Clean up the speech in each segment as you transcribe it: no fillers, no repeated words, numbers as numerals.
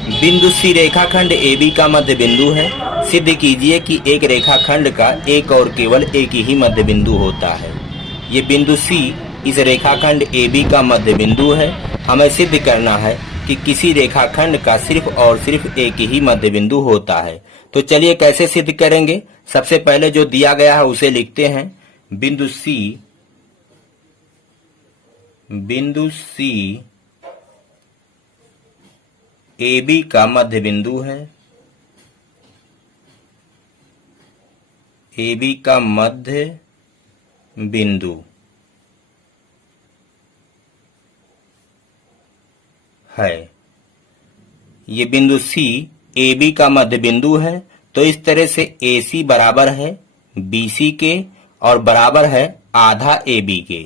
बिंदु सी रेखाखंड AB का मध्य बिंदु है। सिद्ध कीजिए कि एक रेखाखंड का एक और केवल एक ही मध्य बिंदु होता है। ये बिंदु C इस रेखाखंड AB का मध्य बिंदु है। हमें सिद्ध करना है कि किसी रेखाखंड का सिर्फ और सिर्फ एक ही मध्य बिंदु होता है। तो चलिए कैसे सिद्ध करेंगे। सबसे पहले जो दिया गया है उसे लिखते हैं। बिंदु C AB का मध्य बिंदु है। AB का मध्य बिंदु है। ये बिंदु C AB का मध्य बिंदु है। तो इस तरह से AC बराबर है BC के और बराबर है आधा AB के।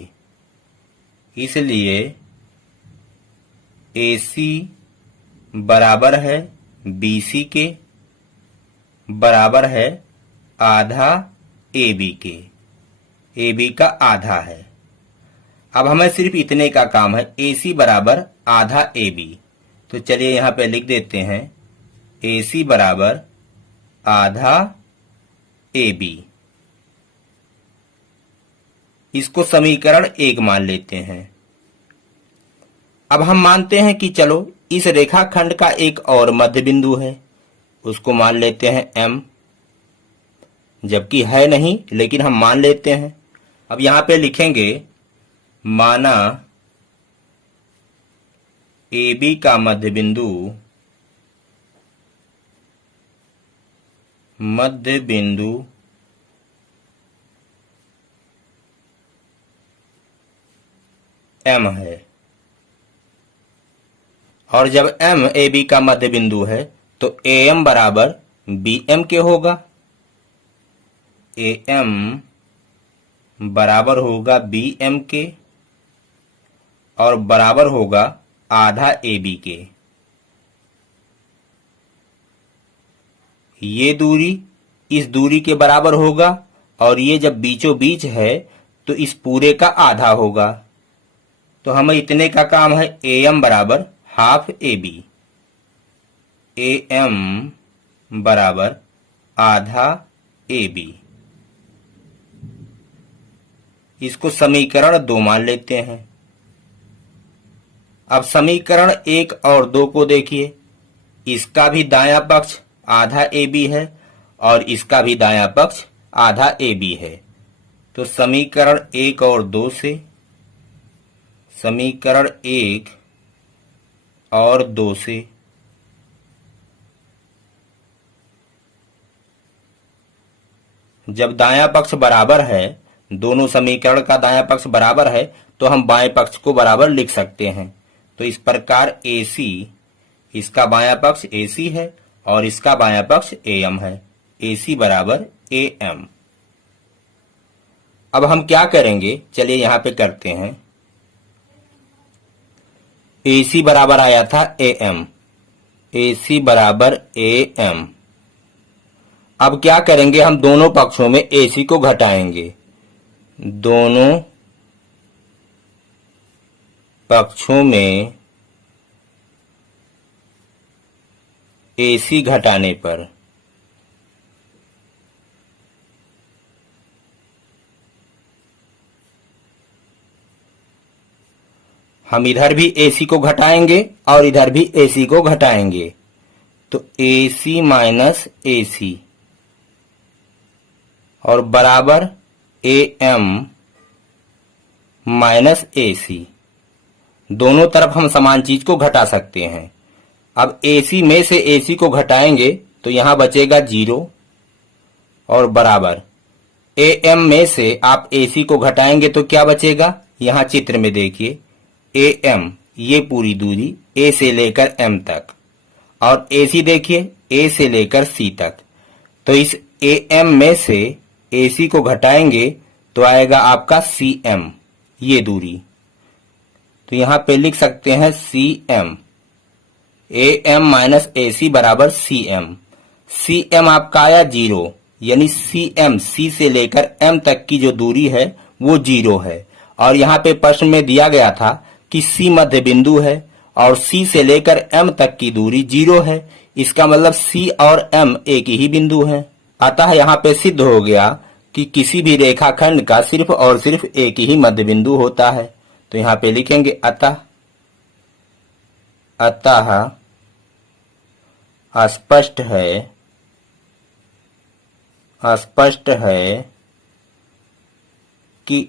इसलिए AC बराबर है BC के बराबर है आधा AB के। AB का आधा है। अब हमें सिर्फ इतने का काम है। AC बराबर आधा AB। तो चलिए यहां पे लिख देते हैं AC बराबर आधा AB। इसको समीकरण 1 मान लेते हैं। अब हम मानते हैं कि चलो इस रेखाखंड का एक और मध्य बिंदु है, उसको मान लेते हैं M, जबकि है नहीं लेकिन हम मान लेते हैं। अब यहां पे लिखेंगे माना AB का मध्य बिंदु M है और जब M AB का मध्य बिंदु है तो AM बराबर BM के होगा। AM बराबर होगा BM के और बराबर होगा आधा AB के। ये दूरी इस दूरी के बराबर होगा और ये जब बीचों बीच है तो इस पूरे का आधा होगा। तो हमें इतने का काम है। AM बराबर हाफ AB। AM बराबर आधा AB। इसको समीकरण 2 मान लेते हैं। अब समीकरण 1 और 2 को देखिए। इसका भी दायां पक्ष आधा AB है और इसका भी दायां पक्ष आधा AB है। तो समीकरण 1 और 2 से समीकरण 1 और 2 से जब दायां पक्ष बराबर है, दोनों समीकरण का दायां पक्ष बराबर है, तो हम बाएं पक्ष को बराबर लिख सकते हैं। तो इस प्रकार AC, इसका बायां पक्ष AC है और इसका बायां पक्ष AM है। AC बराबर AM। अब हम क्या करेंगे, चलिए यहां पे करते हैं। AC बराबर आया था AM। AC बराबर AM। अब क्या करेंगे, हम दोनों पक्षों में AC को घटाएंगे। दोनों पक्षों में AC घटाने पर हम इधर भी AC को घटाएंगे और इधर भी AC को घटाएंगे। तो AC माइनस AC और बराबर AM माइनस AC। दोनों तरफ हम समान चीज को घटा सकते हैं। अब AC में से AC को घटाएंगे तो यहां बचेगा 0 और बराबर AM में से आप AC को घटाएंगे तो क्या बचेगा, यहां चित्र में देखिए। AM ये पूरी दूरी A से लेकर M तक और AC देखिए A से लेकर C तक। तो इस AM में से AC को घटाएंगे तो आएगा आपका CM ये दूरी। तो यहां पे लिख सकते हैं CM। AM माइनस AC बराबर CM। CM आपका आया 0, यानी CM C से लेकर M तक की जो दूरी है वो 0 है। और यहाँ पे प्रश्न में दिया गया था कि C मध्य बिंदु है और C से लेकर M तक की दूरी 0 है। इसका मतलब C और M एक ही बिंदु है। अतः यहाँ पे सिद्ध हो गया कि किसी भी रेखाखंड का सिर्फ और सिर्फ एक ही मध्य बिंदु होता है। तो यहाँ पे लिखेंगे अतः स्पष्ट है कि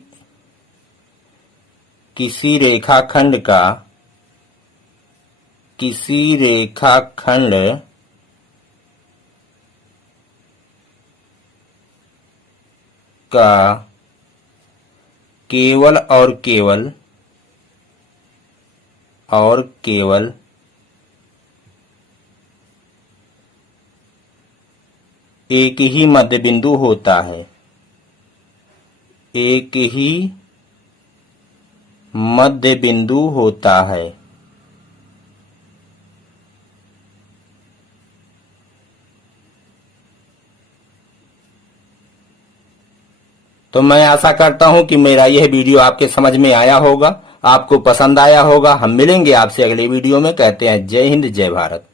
किसी रेखाखंड का केवल और केवल एक ही मध्य बिंदु होता है। एक ही मध्य बिंदु होता है। तो मैं आशा करता हूं कि मेरा यह वीडियो आपके समझ में आया होगा, आपको पसंद आया होगा। हम मिलेंगे आपसे अगले वीडियो में। कहते हैं जय हिंद, जय भारत।